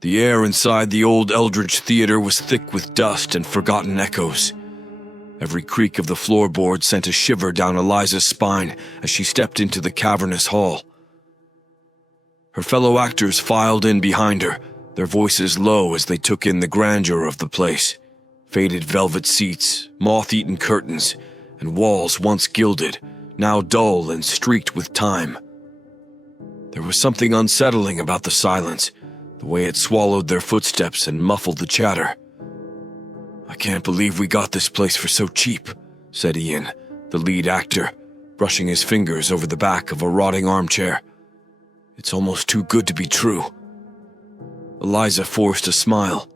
The air inside the old Eldridge Theater was thick with dust and forgotten echoes. Every creak of the floorboard sent a shiver down Eliza's spine as she stepped into the cavernous hall. Her fellow actors filed in behind her, their voices low as they took in the grandeur of the place. Faded velvet seats, moth-eaten curtains, and walls once gilded, now dull and streaked with time. There was something unsettling about the silence, the way it swallowed their footsteps and muffled the chatter. "I can't believe we got this place for so cheap," said Ian, the lead actor, brushing his fingers over the back of a rotting armchair. "It's almost too good to be true." Eliza forced a smile.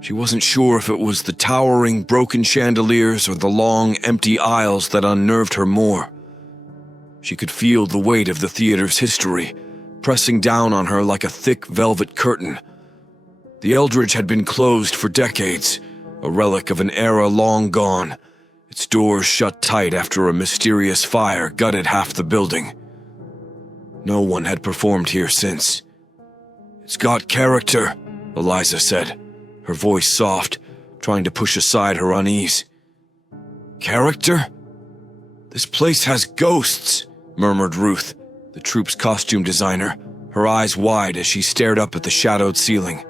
She wasn't sure if it was the towering, broken chandeliers or the long, empty aisles that unnerved her more. She could feel the weight of the theater's history, pressing down on her like a thick velvet curtain. The Eldridge had been closed for decades, a relic of an era long gone, its doors shut tight after a mysterious fire gutted half the building. No one had performed here since. "It's got character," Eliza said, her voice soft, trying to push aside her unease. "Character? This place has ghosts," murmured Ruth, the troupe's costume designer, her eyes wide as she stared up at the shadowed ceiling.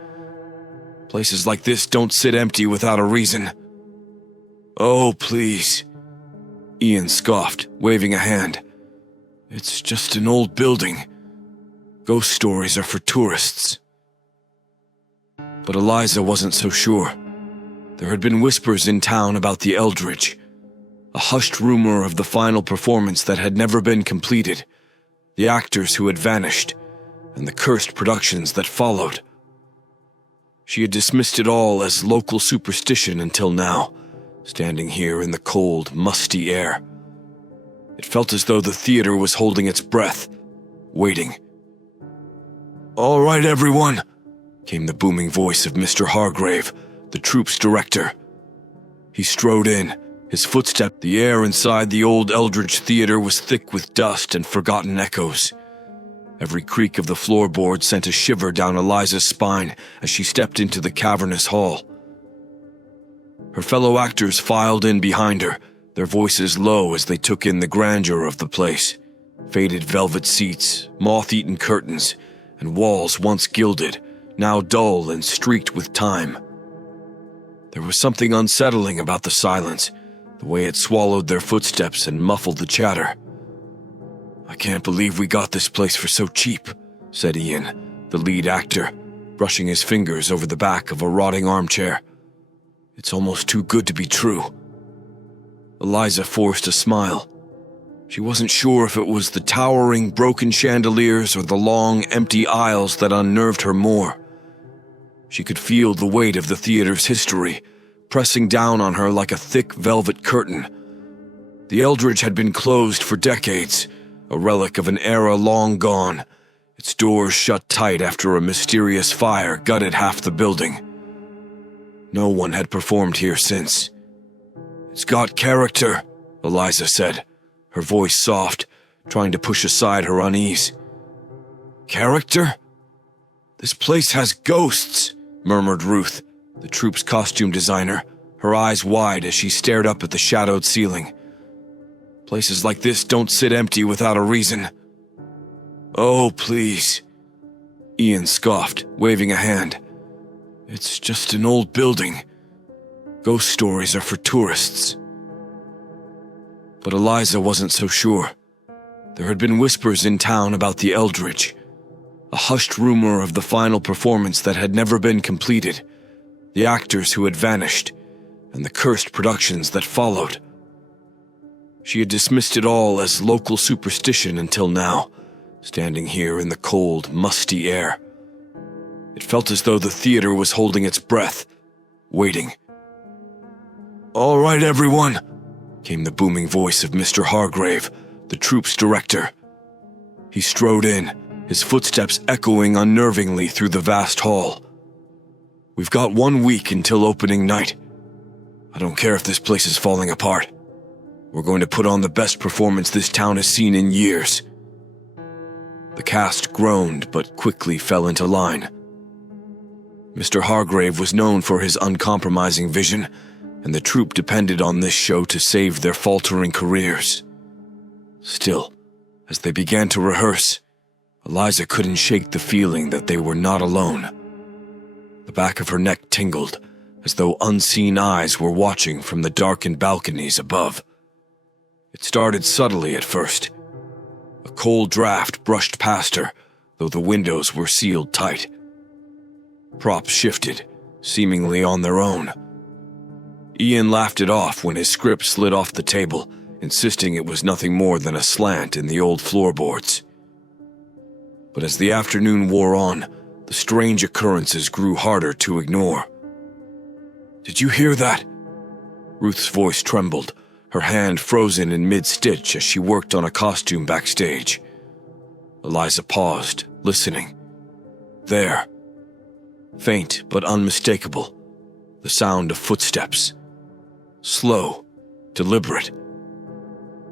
"Places like this don't sit empty without a reason." "Oh, please," Ian scoffed, waving a hand. "It's just an old building. Ghost stories are for tourists." But Eliza wasn't so sure. There had been whispers in town about the Eldridge, a hushed rumor of the final performance that had never been completed, the actors who had vanished, and the cursed productions that followed. She had dismissed it all as local superstition until now, standing here in the cold, musty air. It felt as though the theater was holding its breath, waiting. "All right, everyone," came the booming voice of Mr. Hargrave, the troupe's director. He strode in, his footsteps. The air inside the old Eldridge Theater was thick with dust and forgotten echoes. Every creak of the floorboard sent a shiver down Eliza's spine as she stepped into the cavernous hall. Her fellow actors filed in behind her, their voices low as they took in the grandeur of the place. Faded velvet seats, moth-eaten curtains, and walls once gilded, now dull and streaked with time. There was something unsettling about the silence, the way it swallowed their footsteps and muffled the chatter. "I can't believe we got this place for so cheap," said Ian, the lead actor, brushing his fingers over the back of a rotting armchair. "It's almost too good to be true." Eliza forced a smile. She wasn't sure if it was the towering, broken chandeliers or the long, empty aisles that unnerved her more. She could feel the weight of the theater's history, pressing down on her like a thick velvet curtain. The Eldridge had been closed for decades, a relic of an era long gone, its doors shut tight after a mysterious fire gutted half the building. No one had performed here since. "It's got character," Eliza said, her voice soft, trying to push aside her unease. "Character? This place has ghosts," murmured Ruth, the troupe's costume designer, her eyes wide as she stared up at the shadowed ceiling. "Places like this don't sit empty without a reason." "Oh, please," Ian scoffed, waving a hand. "It's just an old building. Ghost stories are for tourists." But Eliza wasn't so sure. There had been whispers in town about the Eldridge, a hushed rumor of the final performance that had never been completed, the actors who had vanished, and the cursed productions that followed. She had dismissed it all as local superstition until now, standing here in the cold, musty air. It felt as though the theater was holding its breath, waiting. "All right, everyone," came the booming voice of Mr. Hargrave, the troupe's director. He strode in, his footsteps echoing unnervingly through the vast hall. "We've got 1 week until opening night. I don't care if this place is falling apart. We're going to put on the best performance this town has seen in years." The cast groaned but quickly fell into line. Mr. Hargrave was known for his uncompromising vision, and the troupe depended on this show to save their faltering careers. Still, as they began to rehearse, Eliza couldn't shake the feeling that they were not alone. The back of her neck tingled, as though unseen eyes were watching from the darkened balconies above. It started subtly at first. A cold draft brushed past her, though the windows were sealed tight. Props shifted, seemingly on their own. Ian laughed it off when his script slid off the table, insisting it was nothing more than a slant in the old floorboards. But as the afternoon wore on, the strange occurrences grew harder to ignore. "Did you hear that?" Ruth's voice trembled, her hand frozen in mid-stitch as she worked on a costume backstage. Eliza paused, listening. There. Faint but unmistakable. The sound of footsteps. Slow, deliberate.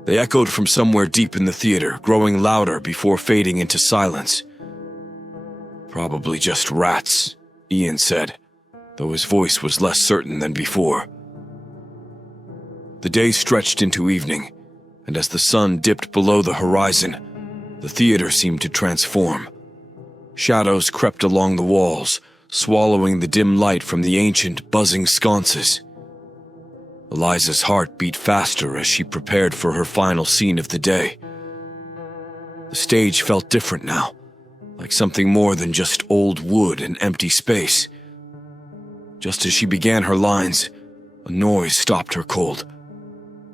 They echoed from somewhere deep in the theater, growing louder before fading into silence. "Probably just rats," Ian said, though his voice was less certain than before. The day stretched into evening, and as the sun dipped below the horizon, the theater seemed to transform. Shadows crept along the walls, swallowing the dim light from the ancient, buzzing sconces. Eliza's heart beat faster as she prepared for her final scene of the day. The stage felt different now, like something more than just old wood and empty space. Just as she began her lines, a noise stopped her cold.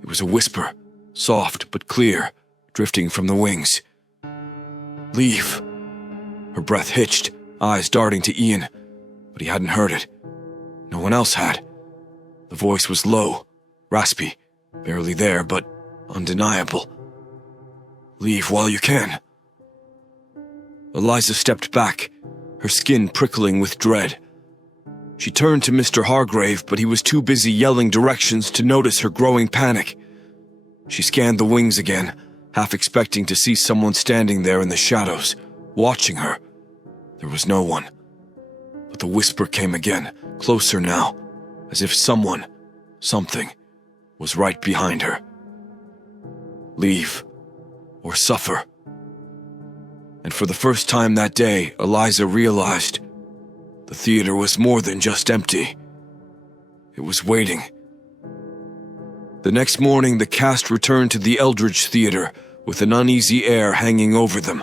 It was a whisper, soft but clear, drifting from the wings. "Leave." Her breath hitched, eyes darting to Ian, but he hadn't heard it. No one else had. The voice was low, raspy, barely there, but undeniable. "Leave while you can." Eliza stepped back, her skin prickling with dread. She turned to Mr. Hargrave, but he was too busy yelling directions to notice her growing panic. She scanned the wings again, half expecting to see someone standing there in the shadows, watching her. There was no one. But the whisper came again, closer now, as if someone, something, was right behind her. "Leave, or suffer." And for the first time that day, Eliza realized the theater was more than just empty. It was waiting. The next morning, the cast returned to the Eldridge Theater with an uneasy air hanging over them.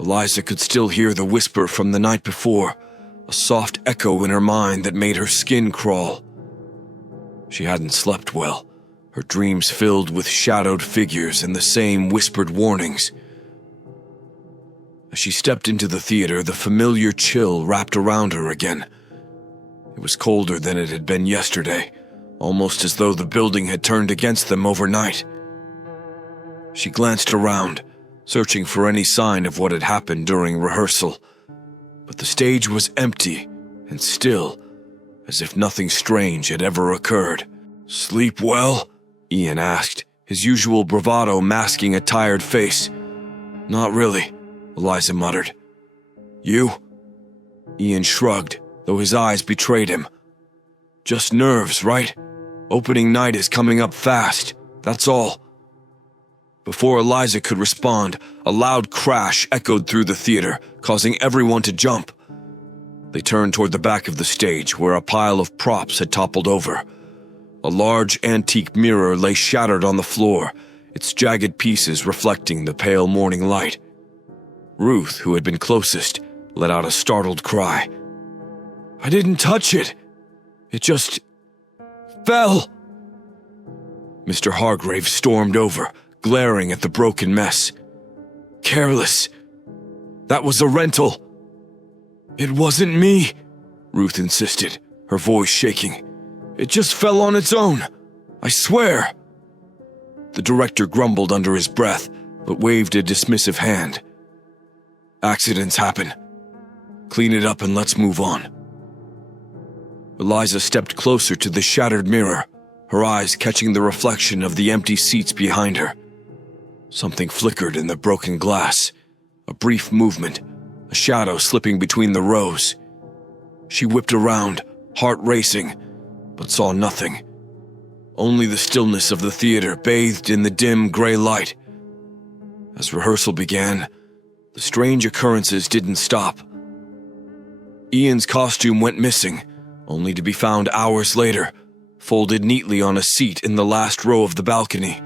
Eliza could still hear the whisper from the night before, a soft echo in her mind that made her skin crawl. She hadn't slept well, her dreams filled with shadowed figures and the same whispered warnings. As she stepped into the theater, the familiar chill wrapped around her again. It was colder than it had been yesterday, almost as though the building had turned against them overnight. She glanced around, searching for any sign of what had happened during rehearsal, but the stage was empty and still, as if nothing strange had ever occurred. "Sleep well?" Ian asked, his usual bravado masking a tired face. "Not really," Eliza muttered. "You?" Ian shrugged, though his eyes betrayed him. "Just nerves, right? Opening night is coming up fast, that's all." Before Eliza could respond, a loud crash echoed through the theater, causing everyone to jump. They turned toward the back of the stage, where a pile of props had toppled over. A large antique mirror lay shattered on the floor, its jagged pieces reflecting the pale morning light. Ruth, who had been closest, let out a startled cry. "I didn't touch it. It just fell." Mr. Hargrave stormed over, glaring at the broken mess. "Careless. That was a rental." "It wasn't me," Ruth insisted, her voice shaking. "It just fell on its own. I swear." The director grumbled under his breath, but waved a dismissive hand. "Accidents happen. Clean it up and let's move on." Eliza stepped closer to the shattered mirror, her eyes catching the reflection of the empty seats behind her. Something flickered in the broken glass, a brief movement, a shadow slipping between the rows. She whipped around, heart racing, but saw nothing. Only the stillness of the theater bathed in the dim gray light. As rehearsal began, the strange occurrences didn't stop. Ian's costume went missing, only to be found hours later, folded neatly on a seat in the last row of the balcony,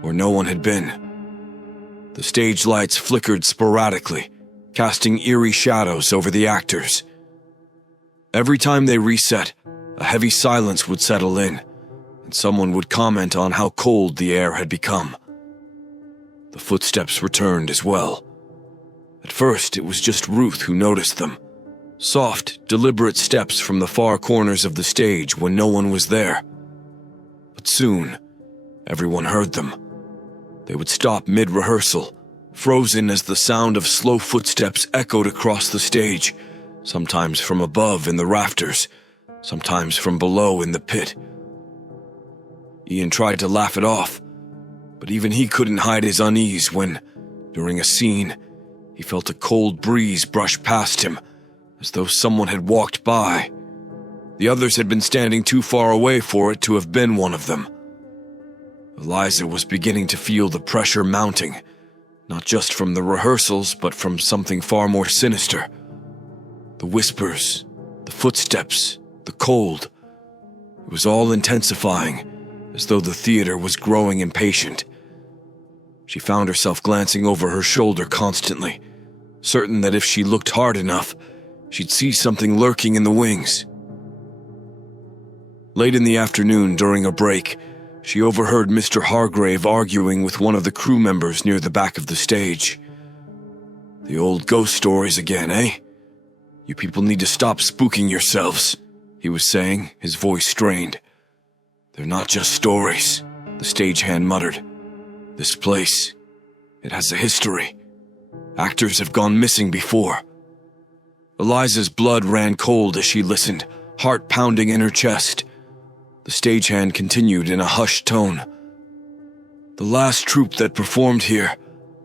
where no one had been. The stage lights flickered sporadically, casting eerie shadows over the actors. Every time they reset, a heavy silence would settle in, and someone would comment on how cold the air had become. The footsteps returned as well. At first, it was just Ruth who noticed them. Soft, deliberate steps from the far corners of the stage when no one was there. But soon, everyone heard them. They would stop mid-rehearsal, frozen as the sound of slow footsteps echoed across the stage, sometimes from above in the rafters, sometimes from below in the pit. Ian tried to laugh it off, but even he couldn't hide his unease when, during a scene, he felt a cold breeze brush past him, as though someone had walked by. The others had been standing too far away for it to have been one of them. Eliza was beginning to feel the pressure mounting, not just from the rehearsals, but from something far more sinister. The whispers, the footsteps, the cold. It was all intensifying, as though the theater was growing impatient. She found herself glancing over her shoulder constantly, certain that if she looked hard enough, she'd see something lurking in the wings. Late in the afternoon, during a break, she overheard Mr. Hargrave arguing with one of the crew members near the back of the stage. "The old ghost stories again, eh? You people need to stop spooking yourselves," he was saying, his voice strained. "They're not just stories," the stagehand muttered. "This place, it has a history. Actors have gone missing before." Eliza's blood ran cold as she listened, heart pounding in her chest. The stagehand continued in a hushed tone. "The last troupe that performed here,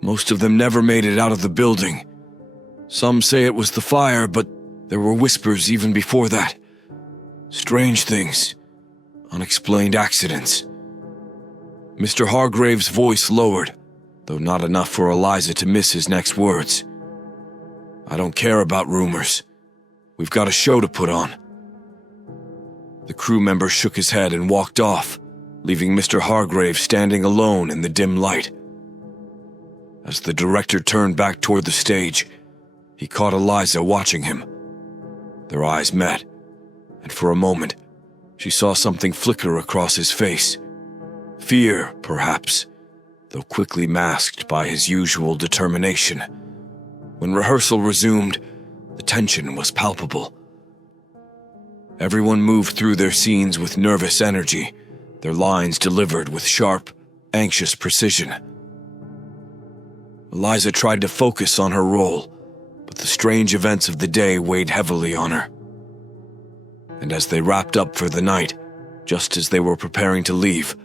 most of them never made it out of the building. Some say it was the fire, but there were whispers even before that. Strange things, unexplained accidents." Mr. Hargrave's voice lowered, though not enough for Eliza to miss his next words. "I don't care about rumors. We've got a show to put on." The crew member shook his head and walked off, leaving Mr. Hargrave standing alone in the dim light. As the director turned back toward the stage, he caught Eliza watching him. Their eyes met, and for a moment, she saw something flicker across his face. Fear, perhaps, though quickly masked by his usual determination. When rehearsal resumed, the tension was palpable. Everyone moved through their scenes with nervous energy, their lines delivered with sharp, anxious precision. Eliza tried to focus on her role, but the strange events of the day weighed heavily on her. And as they wrapped up for the night, just as they were preparing to leave,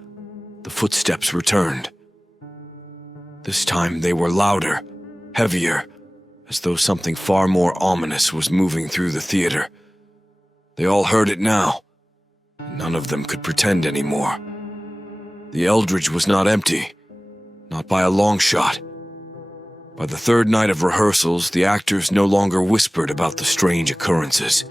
the footsteps returned. This time they were louder, heavier, as though something far more ominous was moving through the theater. They all heard it now, and none of them could pretend anymore. The Eldridge was not empty, not by a long shot. By the third night of rehearsals, the actors no longer whispered about the strange occurrences.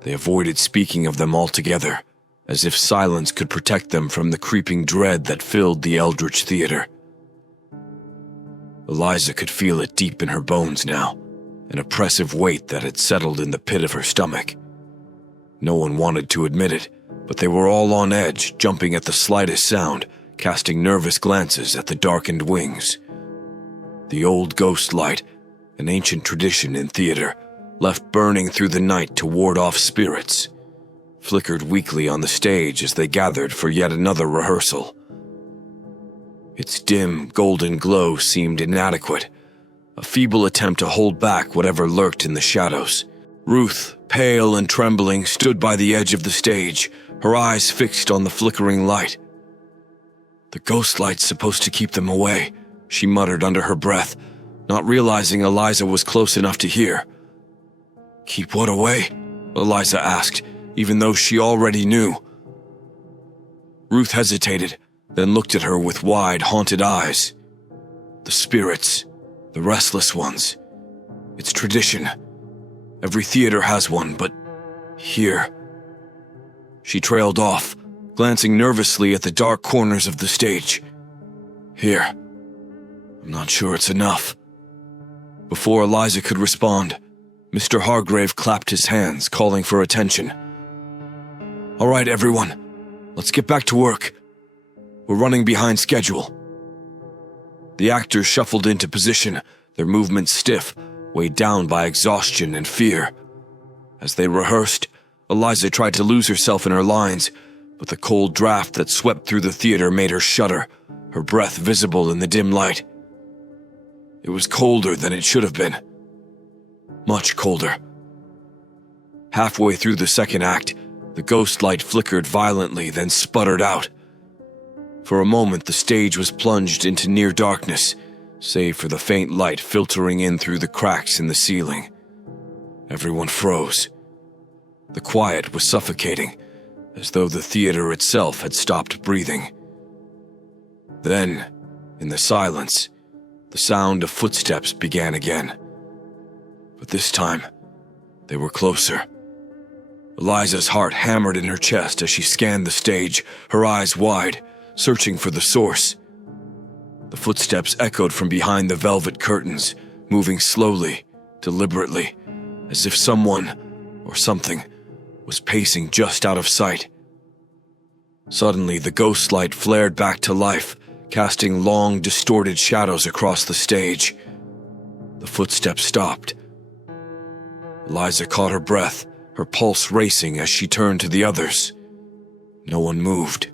They avoided speaking of them altogether, as if silence could protect them from the creeping dread that filled the Eldridge Theater. Eliza could feel it deep in her bones now, an oppressive weight that had settled in the pit of her stomach. No one wanted to admit it, but they were all on edge, jumping at the slightest sound, casting nervous glances at the darkened wings. The old ghost light, an ancient tradition in theater, left burning through the night to ward off spirits, flickered weakly on the stage as they gathered for yet another rehearsal. Its dim, golden glow seemed inadequate, a feeble attempt to hold back whatever lurked in the shadows. Ruth, pale and trembling, stood by the edge of the stage, her eyes fixed on the flickering light. "The ghost light's supposed to keep them away," she muttered under her breath, not realizing Eliza was close enough to hear. "Keep what away?" Eliza asked, even though she already knew. Ruth hesitated, then looked at her with wide, haunted eyes. The spirits, the restless ones. It's tradition. Every theater has one, but here... She trailed off, glancing nervously at the dark corners of the stage. Here. I'm not sure it's enough. Before Eliza could respond, Mr. Hargrave clapped his hands, calling for attention. All right, everyone. Let's get back to work. We're running behind schedule. The actors shuffled into position, their movements stiff, weighed down by exhaustion and fear. As they rehearsed, Eliza tried to lose herself in her lines, but the cold draft that swept through the theater made her shudder, her breath visible in the dim light. It was colder than it should have been. Much colder. Halfway through the second act, the ghost light flickered violently, then sputtered out. For a moment, the stage was plunged into near darkness, save for the faint light filtering in through the cracks in the ceiling. Everyone froze. The quiet was suffocating, as though the theater itself had stopped breathing. Then, in the silence, the sound of footsteps began again. But this time, they were closer. Eliza's heart hammered in her chest as she scanned the stage, her eyes wide, searching for the source. The footsteps echoed from behind the velvet curtains, moving slowly, deliberately, as if someone, or something, was pacing just out of sight. Suddenly, the ghost light flared back to life, casting long, distorted shadows across the stage. The footsteps stopped. Eliza caught her breath, her pulse racing as she turned to the others. No one moved.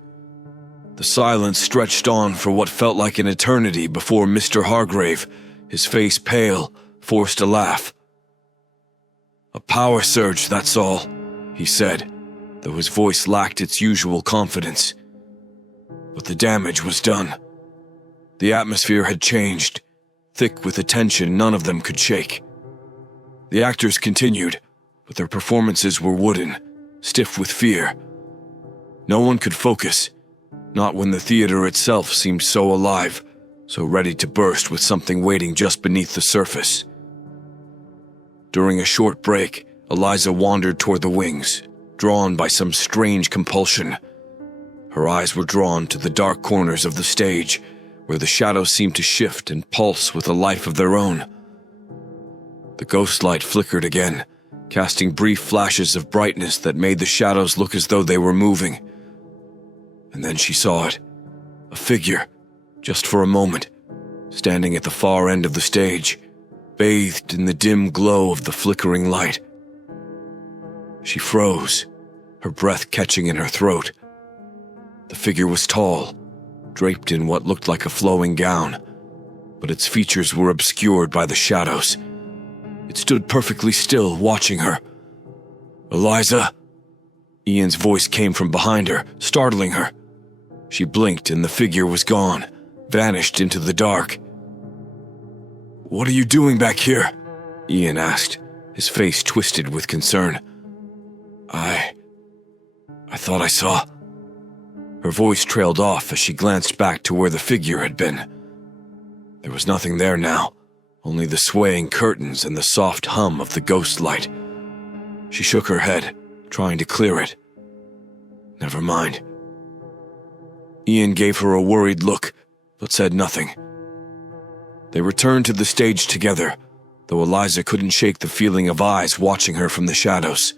The silence stretched on for what felt like an eternity before Mr. Hargrave, his face pale, forced a laugh. "A power surge, that's all," he said, though his voice lacked its usual confidence. But the damage was done. The atmosphere had changed, thick with a tension none of them could shake. The actors continued, but their performances were wooden, stiff with fear. No one could focus, not when the theater itself seemed so alive, so ready to burst with something waiting just beneath the surface. During a short break, Eliza wandered toward the wings, drawn by some strange compulsion. Her eyes were drawn to the dark corners of the stage, where the shadows seemed to shift and pulse with a life of their own. The ghost light flickered again, casting brief flashes of brightness that made the shadows look as though they were moving. And then she saw it, a figure, just for a moment, standing at the far end of the stage, bathed in the dim glow of the flickering light. She froze, her breath catching in her throat. The figure was tall, draped in what looked like a flowing gown, but its features were obscured by the shadows. It stood perfectly still, watching her. "Eliza!" Ian's voice came from behind her, startling her. She blinked and the figure was gone, vanished into the dark. "What are you doing back here?" Ian asked, his face twisted with concern. I thought I saw..." Her voice trailed off as she glanced back to where the figure had been. There was nothing there now, only the swaying curtains and the soft hum of the ghost light. She shook her head, trying to clear it. Never mind. Ian gave her a worried look, but said nothing. They returned to the stage together, though Eliza couldn't shake the feeling of eyes watching her from the shadows.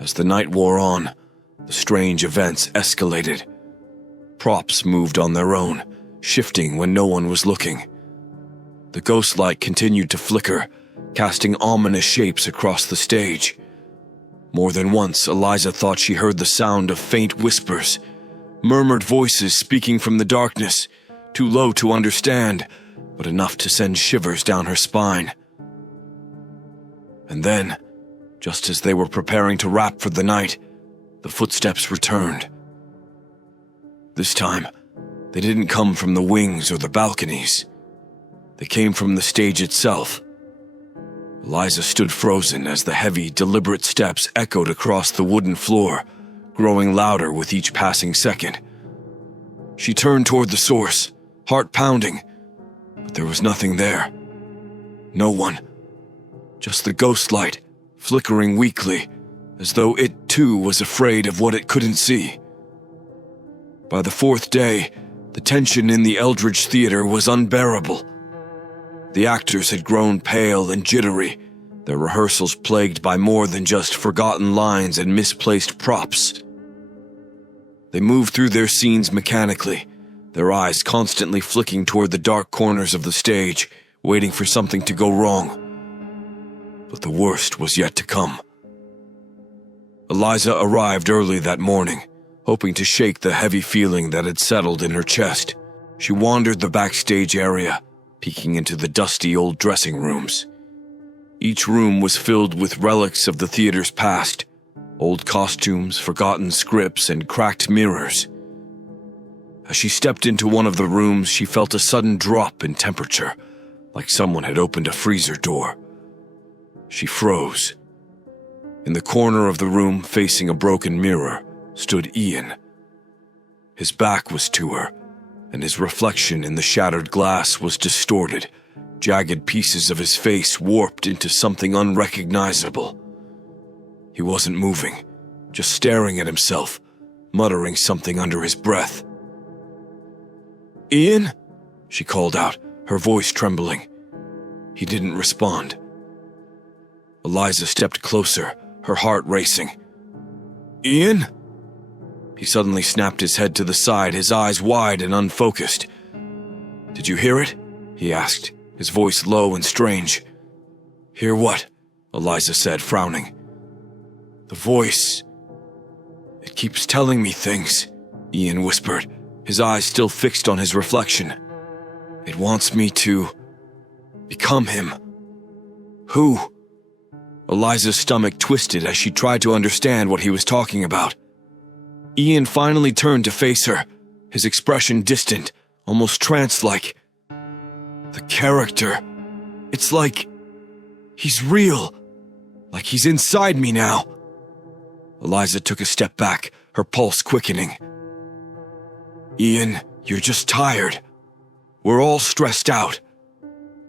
As the night wore on, the strange events escalated. Props moved on their own, shifting when no one was looking. The ghost light continued to flicker, casting ominous shapes across the stage. More than once, Eliza thought she heard the sound of faint whispers, murmured voices speaking from the darkness, too low to understand, but enough to send shivers down her spine. And then, just as they were preparing to wrap for the night, the footsteps returned. This time, they didn't come from the wings or the balconies. They came from the stage itself. Eliza stood frozen as the heavy, deliberate steps echoed across the wooden floor, growing louder with each passing second. She turned toward the source, heart pounding, but there was nothing there. No one. Just the ghost light, flickering weakly, as though it too was afraid of what it couldn't see. By the fourth day, the tension in the Eldridge Theater was unbearable. The actors had grown pale and jittery, their rehearsals plagued by more than just forgotten lines and misplaced props. They moved through their scenes mechanically, their eyes constantly flicking toward the dark corners of the stage, waiting for something to go wrong. But the worst was yet to come. Eliza arrived early that morning, hoping to shake the heavy feeling that had settled in her chest. She wandered the backstage area, peeking into the dusty old dressing rooms. Each room was filled with relics of the theater's past, old costumes, forgotten scripts, and cracked mirrors. As she stepped into one of the rooms, she felt a sudden drop in temperature, like someone had opened a freezer door. She froze. In the corner of the room, facing a broken mirror, stood Ian. His back was to her, and his reflection in the shattered glass was distorted, jagged pieces of his face warped into something unrecognizable. He wasn't moving, just staring at himself, muttering something under his breath. "Ian?" she called out, her voice trembling. He didn't respond. Eliza stepped closer, her heart racing. "Ian?" He suddenly snapped his head to the side, his eyes wide and unfocused. "Did you hear it?" he asked, his voice low and strange. "Hear what?" Eliza said, frowning. "The voice. It keeps telling me things," Ian whispered, his eyes still fixed on his reflection. "It wants me to become him." "Who?" Eliza's stomach twisted as she tried to understand what he was talking about. Ian finally turned to face her, his expression distant, almost trance-like. "The character. It's like he's real, like he's inside me now." Eliza took a step back, her pulse quickening. "Ian, you're just tired. We're all stressed out."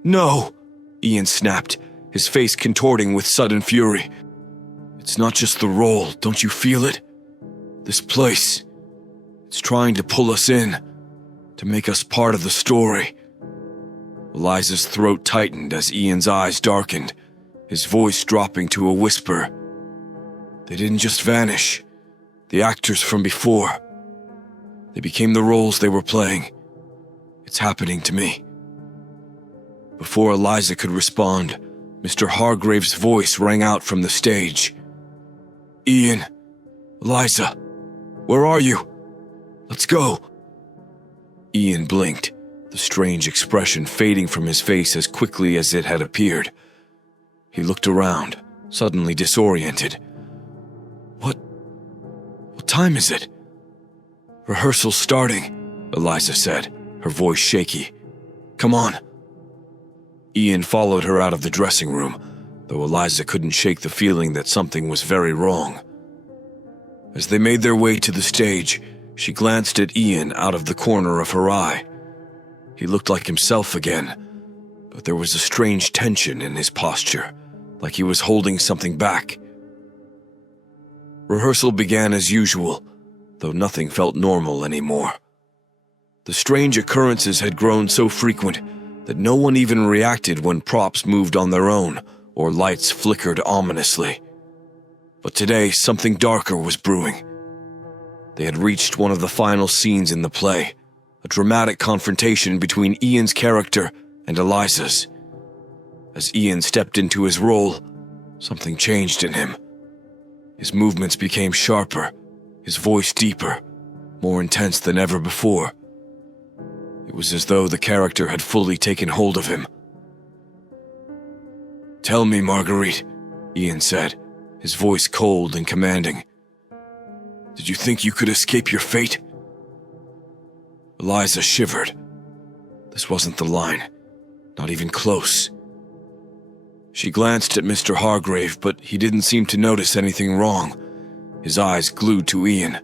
"No," Ian snapped, his face contorting with sudden fury. "It's not just the role, don't you feel it? This place, it's trying to pull us in, to make us part of the story." Eliza's throat tightened as Ian's eyes darkened, his voice dropping to a whisper. "They didn't just vanish. The actors from before. They became the roles they were playing. It's happening to me." Before Eliza could respond, Mr. Hargrave's voice rang out from the stage. "Ian, Eliza, where are you? Let's go." Ian blinked, the strange expression fading from his face as quickly as it had appeared. He looked around, suddenly disoriented. What time is it?" "Rehearsal's starting," Eliza said, her voice shaky. "Come on." Ian followed her out of the dressing room, though Eliza couldn't shake the feeling that something was very wrong. As they made their way to the stage, she glanced at Ian out of the corner of her eye. He looked like himself again, but there was a strange tension in his posture, like he was holding something back. Rehearsal began as usual, though nothing felt normal anymore. The strange occurrences had grown so frequent that no one even reacted when props moved on their own or lights flickered ominously. But today, something darker was brewing. They had reached one of the final scenes in the play, a dramatic confrontation between Ian's character and Eliza's. As Ian stepped into his role, something changed in him. His movements became sharper, his voice deeper, more intense than ever before. It was as though the character had fully taken hold of him. "Tell me, Marguerite," Ian said, his voice cold and commanding. "Did you think you could escape your fate?" Eliza shivered. This wasn't the line, not even close. She glanced at Mr. Hargrave, but he didn't seem to notice anything wrong. His eyes glued to Ian,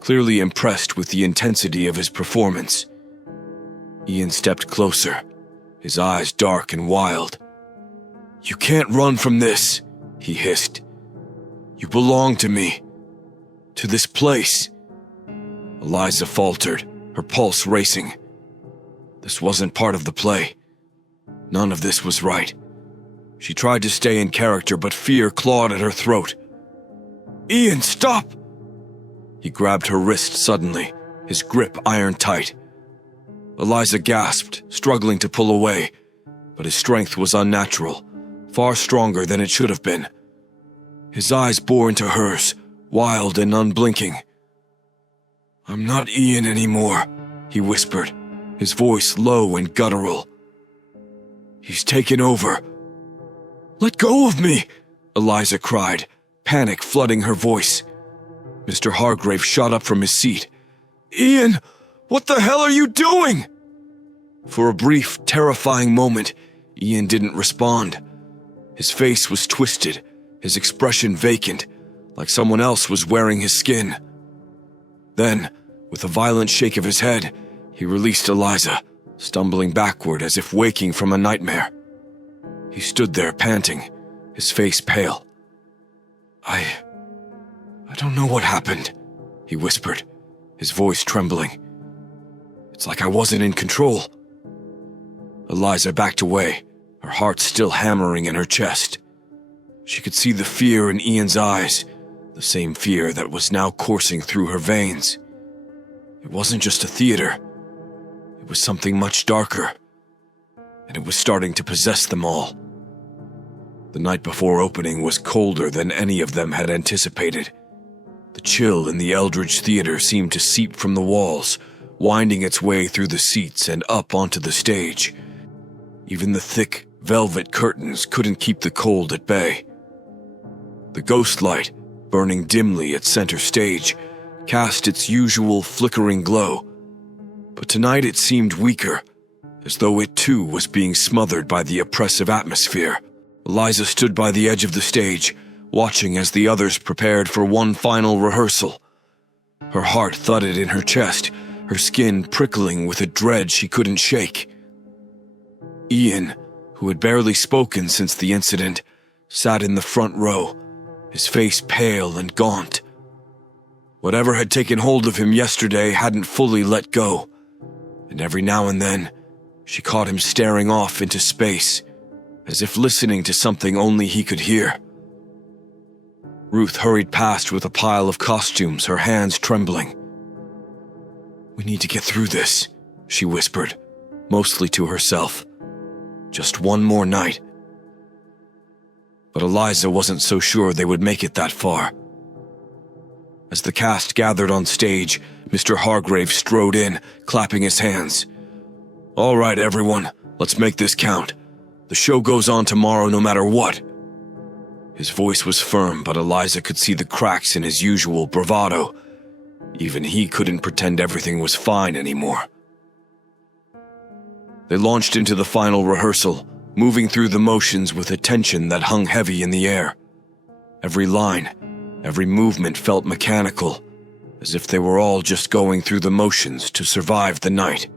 clearly impressed with the intensity of his performance. Ian stepped closer, his eyes dark and wild. "You can't run from this," he hissed. "You belong to me. To this place." Eliza faltered, her pulse racing. This wasn't part of the play. None of this was right. She tried to stay in character, but fear clawed at her throat. "Ian, stop!" He grabbed her wrist suddenly, his grip iron tight. Eliza gasped, struggling to pull away, but his strength was unnatural, far stronger than it should have been. His eyes bore into hers, wild and unblinking. "I'm not Ian anymore," he whispered, his voice low and guttural. "He's taken over." "Let go of me!" Eliza cried, panic flooding her voice. Mr. Hargrave shot up from his seat. "Ian, what the hell are you doing?" For a brief, terrifying moment, Ian didn't respond. His face was twisted, his expression vacant, like someone else was wearing his skin. Then, with a violent shake of his head, he released Eliza, stumbling backward as if waking from a nightmare. He stood there panting, his face pale. I don't know what happened," he whispered, his voice trembling. "It's like I wasn't in control." Eliza backed away, her heart still hammering in her chest. She could see the fear in Ian's eyes, the same fear that was now coursing through her veins. It wasn't just a theater. It was something much darker, and it was starting to possess them all. The night before opening was colder than any of them had anticipated. The chill in the Eldridge Theater seemed to seep from the walls, winding its way through the seats and up onto the stage. Even the thick, velvet curtains couldn't keep the cold at bay. The ghost light, burning dimly at center stage, cast its usual flickering glow, but tonight it seemed weaker, as though it too was being smothered by the oppressive atmosphere. Eliza stood by the edge of the stage, watching as the others prepared for one final rehearsal. Her heart thudded in her chest, her skin prickling with a dread she couldn't shake. Ian, who had barely spoken since the incident, sat in the front row, his face pale and gaunt. Whatever had taken hold of him yesterday hadn't fully let go, and every now and then, she caught him staring off into space, as if listening to something only he could hear. Ruth hurried past with a pile of costumes, her hands trembling. "We need to get through this," she whispered, mostly to herself. "Just one more night." But Eliza wasn't so sure they would make it that far. As the cast gathered on stage, Mr. Hargrave strode in, clapping his hands. "All right, everyone, let's make this count. The show goes on tomorrow no matter what." His voice was firm, but Eliza could see the cracks in his usual bravado. Even he couldn't pretend everything was fine anymore. They launched into the final rehearsal, moving through the motions with a tension that hung heavy in the air. Every line, every movement felt mechanical, as if they were all just going through the motions to survive the night.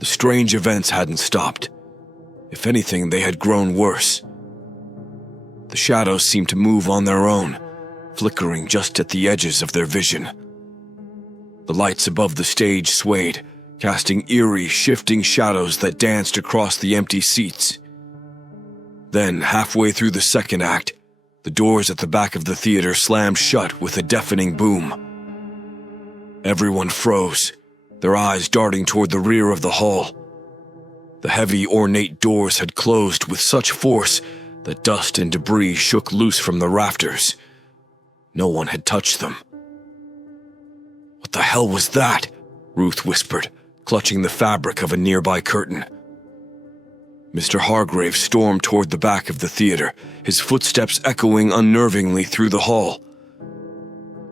The strange events hadn't stopped. If anything, they had grown worse. The shadows seemed to move on their own, flickering just at the edges of their vision. The lights above the stage swayed, casting eerie, shifting shadows that danced across the empty seats. Then, halfway through the second act, the doors at the back of the theater slammed shut with a deafening boom. Everyone froze, their eyes darting toward the rear of the hall. The heavy, ornate doors had closed with such force that dust and debris shook loose from the rafters. No one had touched them. "What the hell was that?" Ruth whispered, clutching the fabric of a nearby curtain. Mr. Hargrave stormed toward the back of the theater, his footsteps echoing unnervingly through the hall.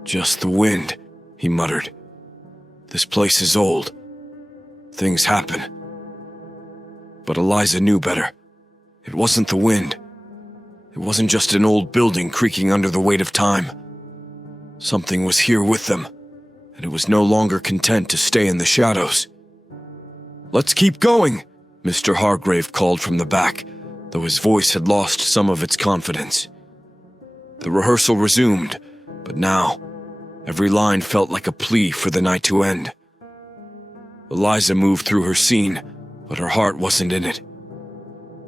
"Just the wind," he muttered. "This place is old. Things happen." But Eliza knew better. It wasn't the wind. It wasn't just an old building creaking under the weight of time. Something was here with them, and it was no longer content to stay in the shadows. "Let's keep going," Mr. Hargrave called from the back, though his voice had lost some of its confidence. The rehearsal resumed, but now, every line felt like a plea for the night to end. Eliza moved through her scene, but her heart wasn't in it.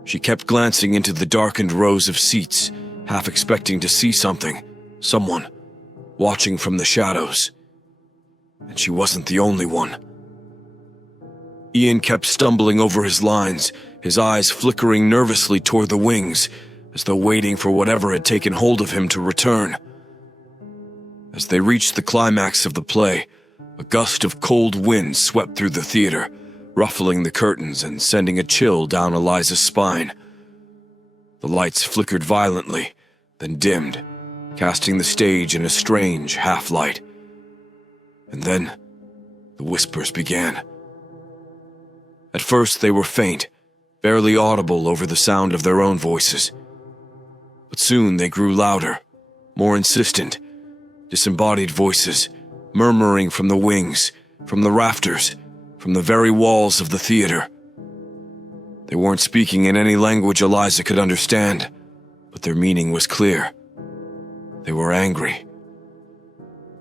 She kept glancing into the darkened rows of seats, half expecting to see something, someone, watching from the shadows. And she wasn't the only one. Ian kept stumbling over his lines, his eyes flickering nervously toward the wings, as though waiting for whatever had taken hold of him to return. As they reached the climax of the play, a gust of cold wind swept through the theater, ruffling the curtains and sending a chill down Eliza's spine. The lights flickered violently, then dimmed, casting the stage in a strange half-light. And then, the whispers began. At first they were faint, barely audible over the sound of their own voices. But soon they grew louder, more insistent, disembodied voices, murmuring from the wings, from the rafters, from the very walls of the theater. They weren't speaking in any language Eliza could understand, but their meaning was clear. They were angry.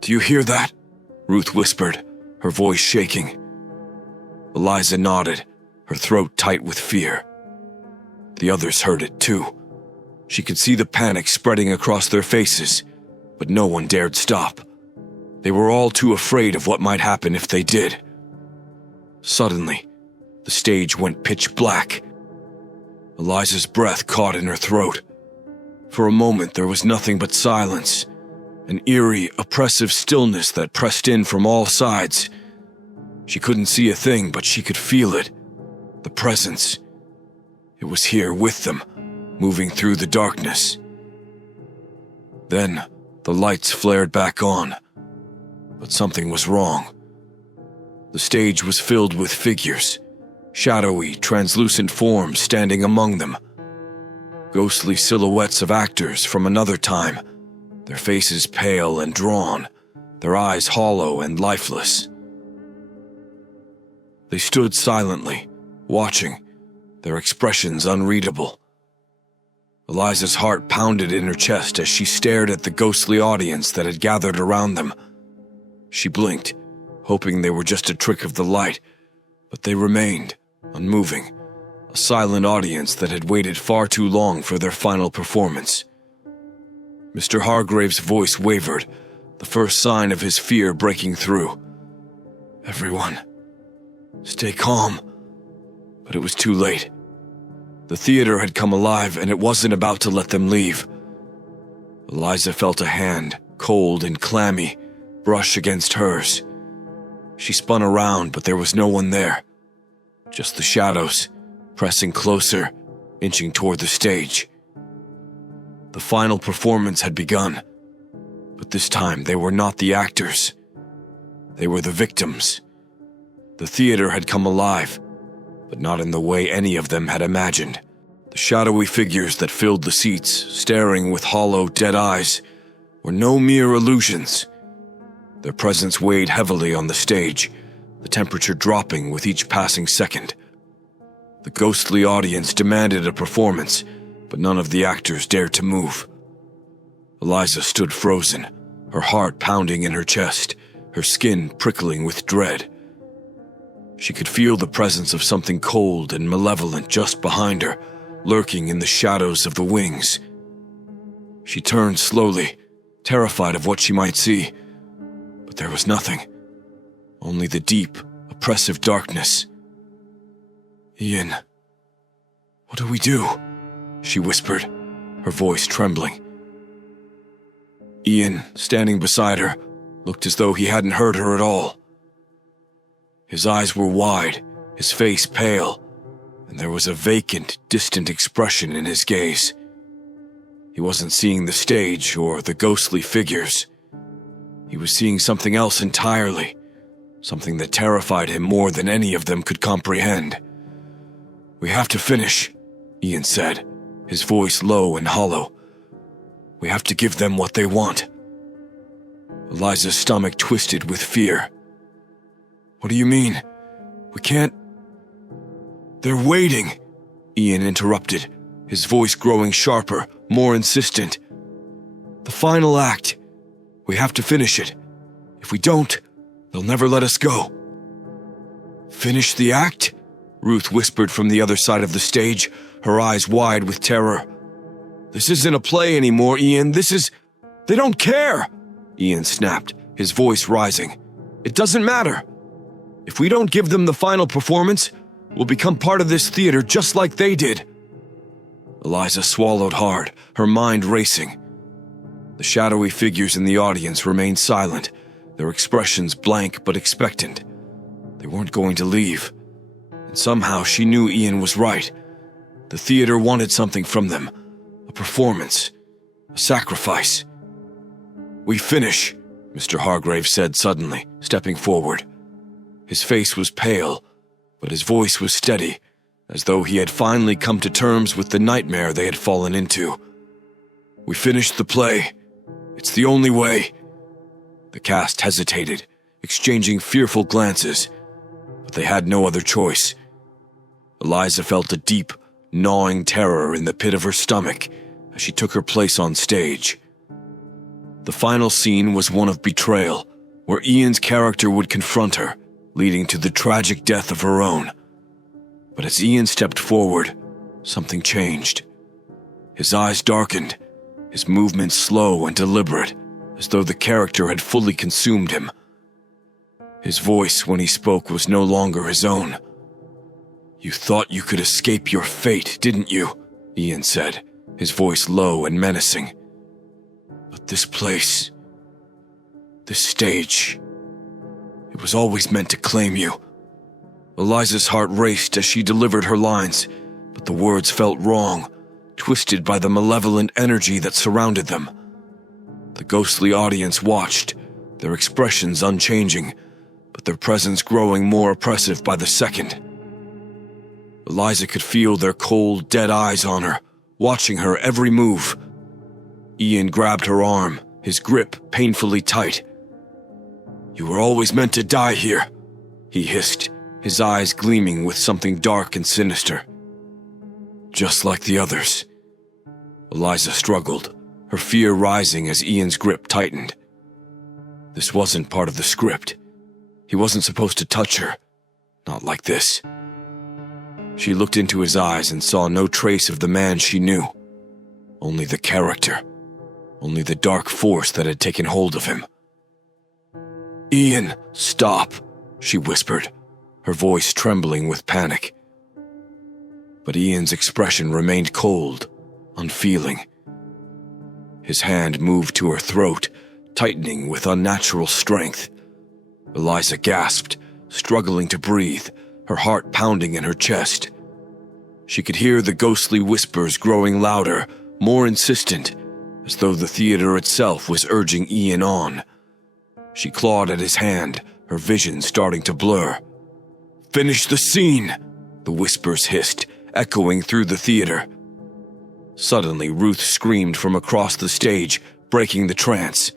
"Do you hear that?" Ruth whispered, her voice shaking. Eliza nodded, her throat tight with fear. The others heard it too. She could see the panic spreading across their faces, but no one dared stop. They were all too afraid of what might happen if they did. Suddenly, the stage went pitch black. Eliza's breath caught in her throat. For a moment there was nothing but silence, an eerie, oppressive stillness that pressed in from all sides. She couldn't see a thing, but she could feel it. The presence. It was here with them, moving through the darkness. Then, the lights flared back on. But something was wrong. The stage was filled with figures, shadowy, translucent forms standing among them. Ghostly silhouettes of actors from another time, their faces pale and drawn, their eyes hollow and lifeless. They stood silently, watching, their expressions unreadable. Eliza's heart pounded in her chest as she stared at the ghostly audience that had gathered around them. She blinked, hoping they were just a trick of the light, but they remained, unmoving, a silent audience that had waited far too long for their final performance. Mr. Hargrave's voice wavered, the first sign of his fear breaking through. "Everyone, stay calm." But it was too late. The theater had come alive, and it wasn't about to let them leave. Eliza felt a hand, cold and clammy, brush against hers. She spun around, but there was no one there. Just the shadows, pressing closer, inching toward the stage. The final performance had begun, but this time they were not the actors. They were the victims. The theater had come alive, but not in the way any of them had imagined. The shadowy figures that filled the seats, staring with hollow, dead eyes, were no mere illusions. Their presence weighed heavily on the stage, the temperature dropping with each passing second. The ghostly audience demanded a performance, but none of the actors dared to move. Eliza stood frozen, her heart pounding in her chest, her skin prickling with dread. She could feel the presence of something cold and malevolent just behind her, lurking in the shadows of the wings. She turned slowly, terrified of what she might see, but there was nothing, only the deep, oppressive darkness. "Ian, what do we do?" she whispered, her voice trembling. Ian, standing beside her, looked as though he hadn't heard her at all. His eyes were wide, his face pale, and there was a vacant, distant expression in his gaze. He wasn't seeing the stage or the ghostly figures. He was seeing something else entirely, something that terrified him more than any of them could comprehend. "We have to finish," Ian said, his voice low and hollow. "We have to give them what they want." Eliza's stomach twisted with fear. "What do you mean? We can't—" "They're waiting," Ian interrupted, his voice growing sharper, more insistent. "The final act. We have to finish it. If we don't, they'll never let us go." "Finish the act?" Ruth whispered from the other side of the stage, her eyes wide with terror. "This isn't a play anymore, Ian. This is— They don't care!" Ian snapped, his voice rising. "It doesn't matter. If we don't give them the final performance, we'll become part of this theater just like they did." Eliza swallowed hard, her mind racing. The shadowy figures in the audience remained silent, their expressions blank but expectant. They weren't going to leave. And somehow she knew Ian was right. The theater wanted something from them. A performance. A sacrifice. "We finish," Mr. Hargrave said suddenly, stepping forward. His face was pale, but his voice was steady, as though he had finally come to terms with the nightmare they had fallen into. "We finished the play. It's the only way." The cast hesitated, exchanging fearful glances, but they had no other choice. Eliza felt a deep, gnawing terror in the pit of her stomach as she took her place on stage. The final scene was one of betrayal, where Ian's character would confront her, leading to the tragic death of her own. But as Ian stepped forward, something changed. His eyes darkened, his movements slow and deliberate, as though the character had fully consumed him. His voice, when he spoke, was no longer his own. "You thought you could escape your fate, didn't you?" Ian said, his voice low and menacing. "But this place, this stage, it was always meant to claim you." Eliza's heart raced as she delivered her lines, but the words felt wrong, twisted by the malevolent energy that surrounded them. The ghostly audience watched, their expressions unchanging, but their presence growing more oppressive by the second. Eliza could feel their cold, dead eyes on her, watching her every move. Ian grabbed her arm, his grip painfully tight. "You were always meant to die here," he hissed, his eyes gleaming with something dark and sinister. "Just like the others." Eliza struggled, her fear rising as Ian's grip tightened. This wasn't part of the script. He wasn't supposed to touch her. Not like this. She looked into his eyes and saw no trace of the man she knew. Only the character. Only the dark force that had taken hold of him. "Ian, stop," she whispered, her voice trembling with panic. But Ian's expression remained cold, unfeeling. His hand moved to her throat, tightening with unnatural strength. Eliza gasped, struggling to breathe, her heart pounding in her chest. She could hear the ghostly whispers growing louder, more insistent, as though the theater itself was urging Ian on. She clawed at his hand, her vision starting to blur. "Finish the scene," the whispers hissed, echoing through the theater. Suddenly, Ruth screamed from across the stage, breaking the trance.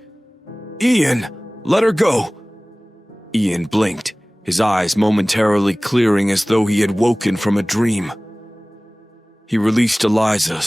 "Ian, let her go!" Ian blinked, his eyes momentarily clearing as though he had woken from a dream. He released Eliza,